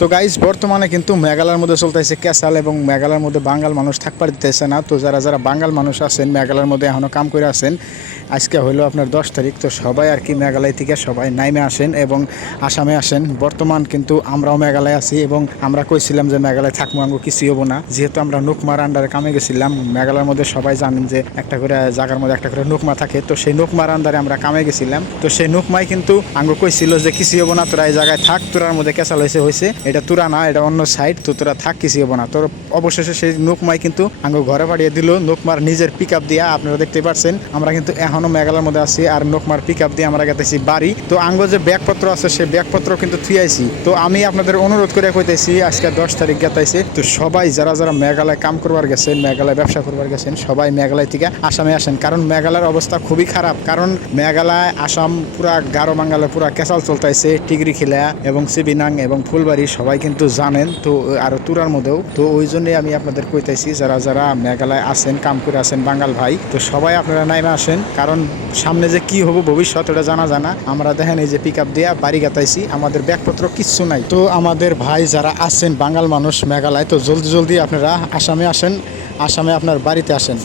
তো গাইজ বর্তমানে কিন্তু মেঘালয়ের মধ্যে চলতেছে ক্যাসাল এবং মেঘালয়ের মধ্যে বাঙাল মানুষ থাকতে দিতেছে না। তো যারা যারা বাঙাল মানুষ আছেন মেঘালয়ের মধ্যে এখনও কাম করে আছেন, আজকে হলো আপনার 10 তারিখ। তো সবাই আর কি মেঘালয় থেকে সবাই নাইমে আসেন এবং আসামে আসেন। বর্তমান কিন্তু আমরাও মেঘালয় আছি এবং আমরা কইছিলাম যে মেঘালয় থাকবো, আঙ্গো কিছু হবো না, যেহেতু আমরা নুকমার আন্ডারে কামে গেছিলাম। মেঘালয়ের মধ্যে সবাই জানেন যে একটা করে জায়গার মধ্যে একটা করে নুকমা থাকে, তো সেই নুকমার আন্ডারে আমরা কামে গেছিলাম। তো সেই নুকমায় কিন্তু আঙ্গো কইছিল যে কিছু হবো না, তোরা এই জায়গায় থাক, তোরার মধ্যে ক্যাসাল হয়েছে এটা তুরা না, এটা অন্য সাইড, তো তোরা থাক, কিছু হবো না। তোর অবশেষে সেই নুকমাই কিন্তু আঙ্গো ঘরে পাঠিয়ে দিল নুকমার নিজের পিক আপ দিয়া। আপনারা দেখতে পাচ্ছেন আমরা কিন্তু এখনো মেঘালয়ের মধ্যে আছি আর নুকমার পিক আপ দিয়ে আমরা গেতেছি বাড়ি। তো আঙ্গো যে ব্যাগপত্র আছে সেই ব্যাগপত্র কিন্তু থুয়াইছি। তো আমি আপনাদের অনুরোধ করে কইতেছি আজকে 10 তারিখ গেতাইছে, তো সবাই যারা যারা মেঘালয় কাম করবার গেছেন, মেঘালয় ব্যবসা করবার গেছেন, সবাই মেঘালয় থেকে আসামে আসেন, কারণ মেঘালয়ের অবস্থা খুবই খারাপ। কারণ মেঘালয় আসাম পুরা গারো বাঙ্গালে পুরা ক্যাসাল চলতেছে, টিগরি খিলা এবং সিবিনাং এবং ফুলবাড়ি সবাই কিন্তু জানেন, তো আর তুরার মধ্যেও। তো ওই জন্যই আমি আপনাদের কইতেছি যারা যারা মেঘালয় আসেন কাম করে আসেন বাঙ্গাল ভাই, তো সবাই আপনারা নাইমে আসেন, কারণ সামনে যে কি হবো ভবিষ্যৎ এটা জানা জানা। আমরা দেখেন এই যে পিক আপ দিয়ে বাড়ি গাতাইছি, আমাদের ব্যাগপত্র কিচ্ছু নাই। তো আমাদের ভাই যারা আছেন বাঙাল মানুষ মেঘালয়, তো জলদি জলদি আপনারা আসামে আসেন, আসামে আপনার বাড়িতে আসেন।